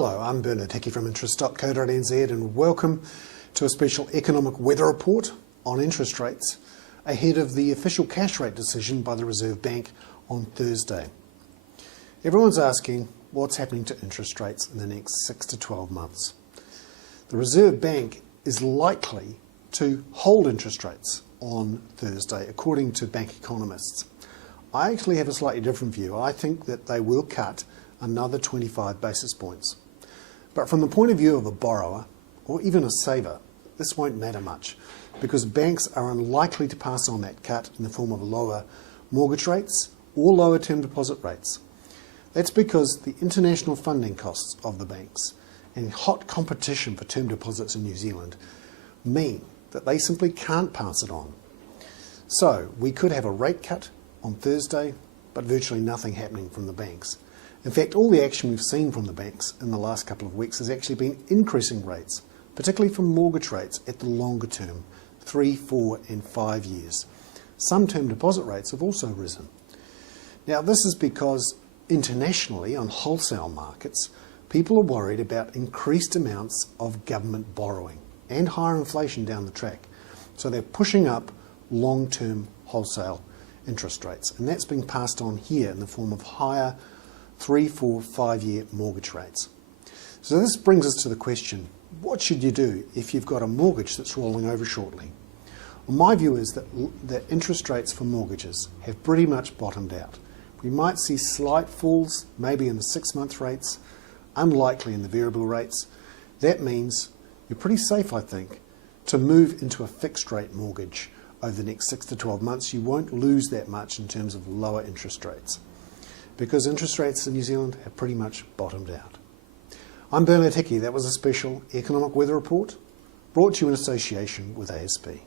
Hello, I'm Bernard Hickey from interest.co.nz and welcome to a special economic weather report on interest rates ahead of the official cash rate decision by the Reserve Bank on Thursday. Everyone's asking what's happening to interest rates in the next 6 to 12 months. The Reserve Bank is likely to hold interest rates on Thursday, according to bank economists. I actually have a slightly different view. I think that they will cut another 25 basis points. But from the point of view of a borrower, or even a saver, this won't matter much, because banks are unlikely to pass on that cut in the form of lower mortgage rates or lower term deposit rates. That's because the international funding costs of the banks and hot competition for term deposits in New Zealand mean that they simply can't pass it on. So we could have a rate cut on Thursday, but virtually nothing happening from the banks. In fact, all the action we've seen from the banks in the last couple of weeks has actually been increasing rates, particularly for mortgage rates at the longer term, 3, 4 and 5 years. Some term deposit rates have also risen. Now this is because internationally on wholesale markets, people are worried about increased amounts of government borrowing and higher inflation down the track. So they're pushing up long-term wholesale interest rates, and that's being passed on here in the form of higher 3, 4, 5-year mortgage rates. So this brings us to the question, what should you do if you've got a mortgage that's rolling over shortly? Well, my view is that interest rates for mortgages have pretty much bottomed out. We might see slight falls, maybe in the 6-month rates, unlikely in the variable rates. That means you're pretty safe, I think, to move into a fixed rate mortgage over the next 6 to 12 months. You won't lose that much in terms of lower interest rates, because interest rates in New Zealand have pretty much bottomed out. I'm Bernard Hickey. That was a special economic weather report brought to you in association with ASB.